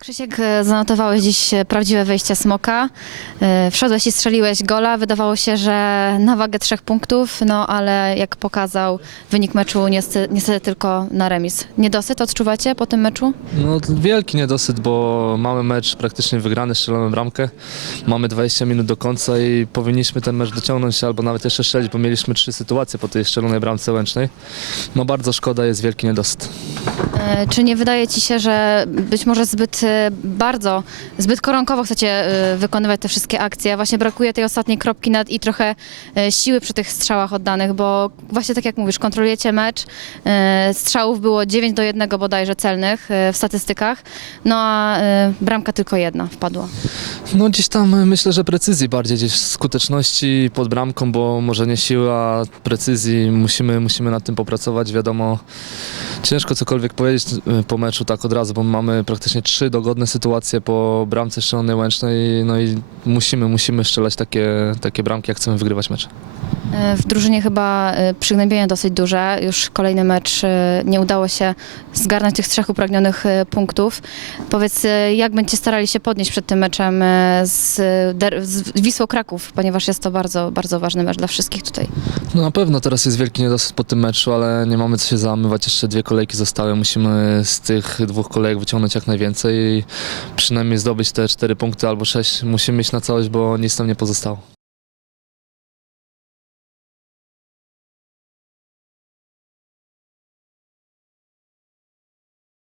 Krzysiek, e, zanotowałeś dziś e, prawdziwe wejście Smoka. E, Wszedłeś i strzeliłeś gola. Wydawało się, że na wagę trzech punktów, no ale jak pokazał wynik meczu, niestety, niestety tylko na remis. Niedosyt odczuwacie po tym meczu? No wielki niedosyt, bo mamy mecz praktycznie wygrany, strzelamy bramkę. Mamy 20 minut do końca i powinniśmy ten mecz dociągnąć albo nawet jeszcze strzelić, bo mieliśmy trzy sytuacje po tej strzelonej bramce łęcznej. No bardzo szkoda, jest wielki niedosyt. Czy nie wydaje ci się, że być może zbyt bardzo, zbyt koronkowo chcecie e, wykonywać te wszystkie akcje? Właśnie brakuje tej ostatniej kropki nad i trochę e, siły przy tych strzałach oddanych, bo właśnie tak jak mówisz, kontrolujecie mecz, strzałów było 9 do 1 bodajże celnych w statystykach, no a bramka tylko jedna wpadła. No gdzieś tam myślę, że precyzji bardziej, gdzieś skuteczności pod bramką, bo może nie siła, precyzji, musimy, musimy nad tym popracować, wiadomo. Ciężko cokolwiek powiedzieć y, po meczu tak od razu, bo mamy praktycznie trzy dogodne sytuacje po bramce strzelonej łęcznej, no i musimy, musimy strzelać takie, takie bramki, jak chcemy wygrywać mecz. E, W drużynie chyba e, przygnębienie dosyć duże. Już kolejny mecz e, nie udało się zgarnąć tych trzech upragnionych punktów. Powiedz, jak będziecie starali się podnieść przed tym meczem z, z Wisłą Kraków, ponieważ jest to bardzo, bardzo ważny mecz dla wszystkich tutaj. No na pewno teraz jest wielki niedosyt po tym meczu, ale nie mamy co się załamywać. Jeszcze dwie kolejki zostały. Musimy z tych dwóch kolejek wyciągnąć jak najwięcej i przynajmniej zdobyć te cztery punkty albo sześć. Musimy iść na całość, bo nic nam nie pozostało.